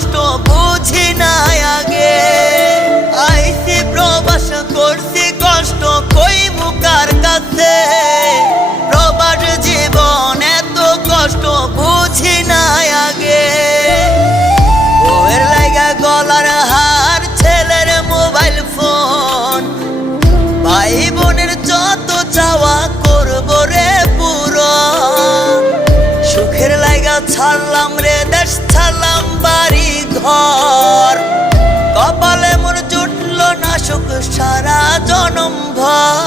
কষ্ট বুঝি না আগে। আইসি প্রবাস করছি কষ্ট কইমু কার কাছে, প্রবাস জীবন এত কষ্ট বুঝি না আগে। বউয়ের লাইগা গলার হার, ছেলের মোবাইল ফোন, ভাই বোনের যত চাওয়া করবো রে পূরণ। সুখের লাইগা ছাড়লাম রে দেশ, ছাড়লাম বাড়ি ঘর, কপালে মোর জুটলো না সুখ সারা জনম ভর।